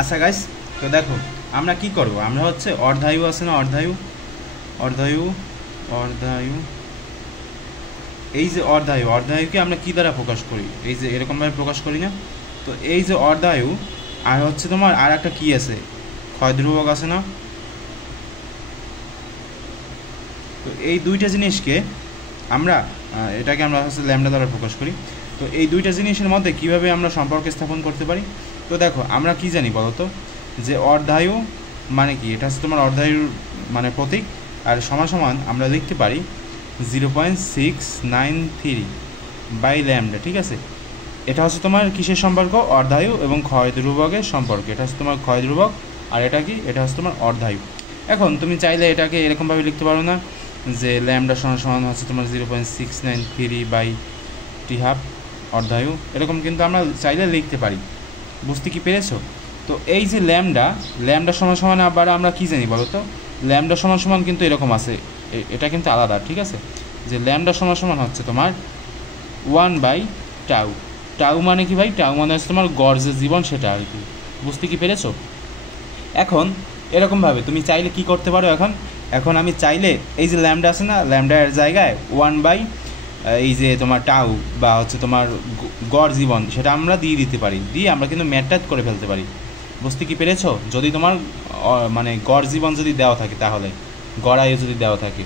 আচ্ছা গাইস, তো দেখো আমরা কি করব, আমরা হচ্ছে অর্ধায়ু আছে না, অর্ধায়ু অর্ধায়ু অর্ধায়ু এই যে অর্ধায়ুকে আমরা কি দ্বারা প্রকাশ করি, এই যে এরকমভাবে প্রকাশ করি না। তো এই যে অর্ধায়ু আর হচ্ছে তোমার আর একটা কি আছে, ক্ষয় ধ্রুবক আছে না। তো এই দুইটা জিনিসকে আমরা এটাকে আমরা হচ্ছে ল্যামডা দ্বারা প্রকাশ করি। তো এই দুইটা জিনিসের মধ্যে কিভাবে আমরা সম্পর্ক স্থাপন করতে পারি, তো দেখো আমরা কি জানি বলো তো, যে অর্ধায়ু মানে কি, এটা হচ্ছে তোমার অর্ধায়ুর মানে প্রতীক, আর সমান সমান আমরা লিখতে পারি 0.693 বাই ল্যামডা, ঠিক আছে। এটা হচ্ছে তোমার কিসের সম্পর্ক, অর্ধায়ু এবং ক্ষয় ধ্রুবকের সম্পর্ক। এটা হচ্ছে তোমার ক্ষয় ধ্রুবক, আর এটা কি, এটা হচ্ছে তোমার অর্ধায়ু। এখন তুমি চাইলে এটাকে এরকমভাবে লিখতে পারো না, যে ল্যামডা সমান সমান হচ্ছে তোমার 0.693 বাই টি হাফ অর্ধায়ু, এরকম কিন্তু আমরা চাইলে লিখতে পারি। বুঝতে কি পেরেছো? তো এই যে ল্যামডা সমান সমান আবার আমরা কি জানি বলো তো, ল্যামডা সমান সমান কিন্তু এরকম আছে, এটা কিন্তু আলাদা, ঠিক আছে। যে ল্যামডা সমান সমান হচ্ছে তোমার 1/টাউ। টাউ মানে কি ভাই, টাউ মানে হচ্ছে তোমার গড় যে জীবন, সেটা আর কি। বুঝতে কি পেরেছো? এখন এরকমভাবে তুমি চাইলে কি করতে পারো, এখন আমি চাইলে এই যে ল্যামডা আছে না, ল্যামডার জায়গায় 1/ এই যে তোমার টাউ বা হচ্ছে তোমার গড় জীবন, সেটা আমরা দিয়ে দিতে পারি, দিয়ে আমরা কিন্তু ম্যাটটাত করে ফেলতে পারি। বুঝতে কি পেরেছো? যদি তোমার মানে গড় জীবন যদি দেওয়া থাকে, তাহলে গড় আয়ু যদি দেওয়া থাকে,